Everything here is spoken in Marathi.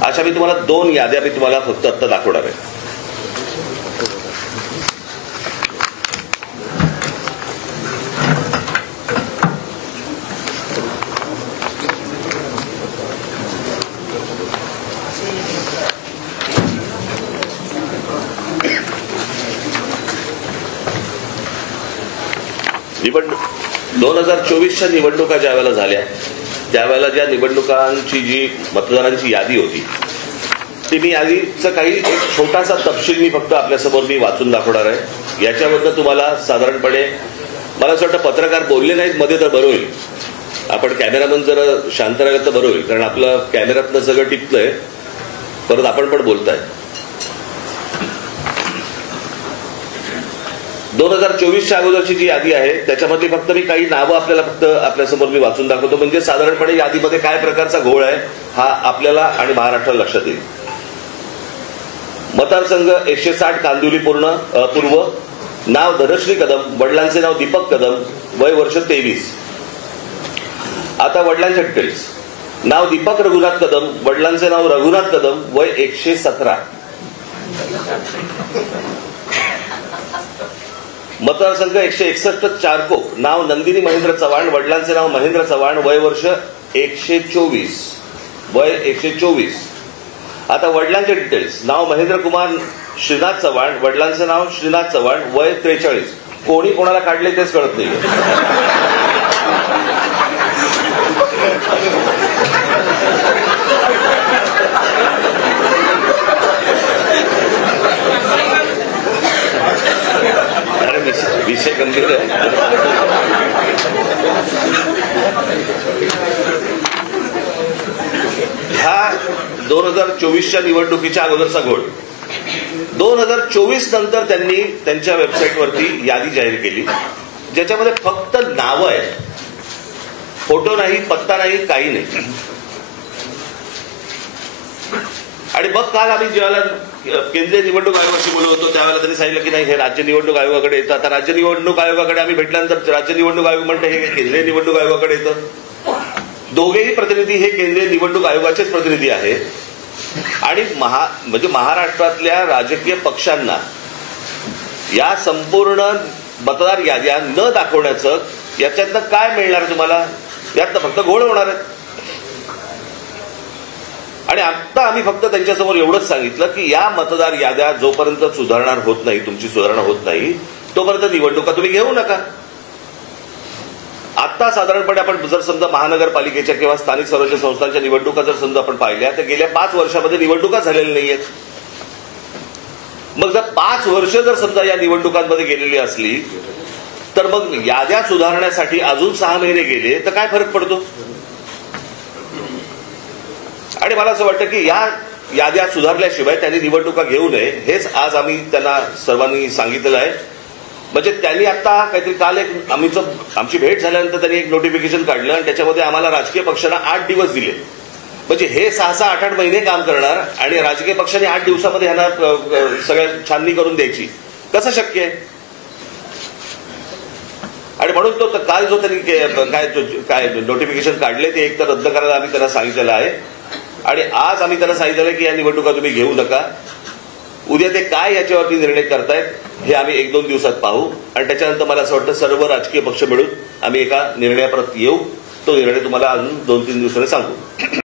अशा मी तुम्हाला 2 याद्या मी तुम्हाला फक्त आत्ता दाखवणार आहे. निवडणूक 2024च्या निवडणुका ज्या वेळेला झाल्या त्यावेळेला ज्या निवडणुकांची जी मतदारांची यादी होती ती मी यादीचा काही एक छोटासा तपशील मी फक्त आपल्यासमोर मी वाचून दाखवणार आहे. याच्याबद्दल तुम्हाला साधारणपणे मला असं वाटतं पत्रकार बोलले नाहीत मध्ये तर बरं होईल. आपण कॅमेरामन जरा शांत राहिलं तर बरं होईल, कारण आपलं कॅमेऱ्यातनं सगळं टिकतंय, परत आपण पण बोलताय. 2024च्या अगोदरची जी यादी आहे त्याच्यामध्ये फक्त मी काही नावं आपल्याला फक्त आपल्यासमोर मी वाचून दाखवतो, म्हणजे साधारणपणे यादीमध्ये काय प्रकारचा घोळ आहे हा आपल्याला आणि महाराष्ट्राला लक्षात येईल. मतदारसंघ 160 कांदिवली पूर्व, नाव धनश्री कदम, वडिलांचे नाव दीपक कदम, वय वर्ष 23. आता वडिलांचे डिटेल्स. नाव दीपक रघुनाथ कदम, वडिलांचे नाव रघुनाथ कदम, वय 117. मतदारसंघ 161 चारकोप, नाव नंदिनी महेंद्र चव्हाण, वडिलांचे नाव महेंद्र चव्हाण, वय वर्ष 124, वय 124. आता वडिलांचे डिटेल्स. नाव महेंद्र कुमार श्रीनाथ चव्हाण, वडिलांचे नाव श्रीनाथ चव्हाण, वय 43. कोणी कोणाला काढले तेच कळत नाही. विषय गंभीर आहे. ह्या 2024च्या निवडणुकीच्या अगोदरचा घोळ. 2024 नंतर त्यांनी त्यांच्या वेबसाईटवरती यादी जाहीर केली ज्याच्यामध्ये फक्त नावं आहेत, फोटो नाही, पत्ता नाही, काही नाही. आणि मग काल आम्ही ज्यावेळेला केंद्रीय निवडणूक आयोगाशी बोलत होतो त्यावेळेला त्यांनी सांगितलं की नाही हे राज्य निवडणूक आयोगाकडे येतं. आता राज्य निवडणूक आयोगाकडे आम्ही भेटल्यानंतर राज्य निवडणूक आयोग म्हणते हे केंद्रीय निवडणूक आयोगाकडे येतं. दोघेही प्रतिनिधी हे केंद्रीय निवडणूक आयोगाचेच प्रतिनिधी आहेत. आणि म्हणजे महाराष्ट्रातल्या राजकीय पक्षांना या संपूर्ण मतदार याद्या न दाखवण्याचं याच्यातनं काय मिळणार तुम्हाला? यातनं फक्त घोळ होणार आहेत. आणि आता आम्ही फक्त त्यांच्यासमोर एवढंच सांगितलं की या मतदार याद्या जोपर्यंत सुधारणा होत नाही, तुमची सुधारणा होत नाही, तोपर्यंत निवडणुका तुम्ही घेऊ नका. आता साधारणपणे आपण जर समजा महानगरपालिकेच्या किंवा स्थानिक स्वराज्य संस्थांच्या निवडणुका जर समजा आपण पाहिल्या तर गेल्या 5 वर्षामध्ये निवडणुका झालेल्या नाहीयेत. मग जर 5 वर्ष जर समजा या निवडणुकांमध्ये गेलेली असली तर मग याद्या सुधारण्यासाठी अजून 6 महिने गेले तर काय फरक पडतो? आणि मला असं वाटतं की या याद्या सुधारल्याशिवाय त्यांनी निवडणुका घेऊ नये हेच आज आम्ही त्यांना सर्वांनी सांगितलेलं आहे. म्हणजे त्यांनी आता काहीतरी काल एक आमची भेट झाल्यानंतर त्यांनी एक नोटिफिकेशन काढलं आणि त्याच्यामध्ये आम्हाला राजकीय पक्षांना 8 दिवस दिले. म्हणजे हे 6-6, 8-8 महिने काम करणार आणि राजकीय पक्षांनी 8 दिवसामध्ये ह्यांना सगळ्या छाननी करून द्यायची, कसं शक्य आहे? आणि म्हणून तो काल जो त्यांनी काय नोटिफिकेशन काढले ते एक तर रद्द करायला आम्ही त्यांना सांगितलेलं आहे. आणि आज आम्ही त्यांना सांगितलं की या निवडणुका तुम्ही घेऊ नका. उद्या ते काय याच्यावरती निर्णय करतायत हे आम्ही 1-2 दिवसात पाहू आणि त्याच्यानंतर मला असं वाटतं सर्व राजकीय पक्ष मिळून आम्ही एका निर्णयापर्यंत येऊ. तो निर्णय तुम्हाला अजून 2-3 दिवसांनी सांगू.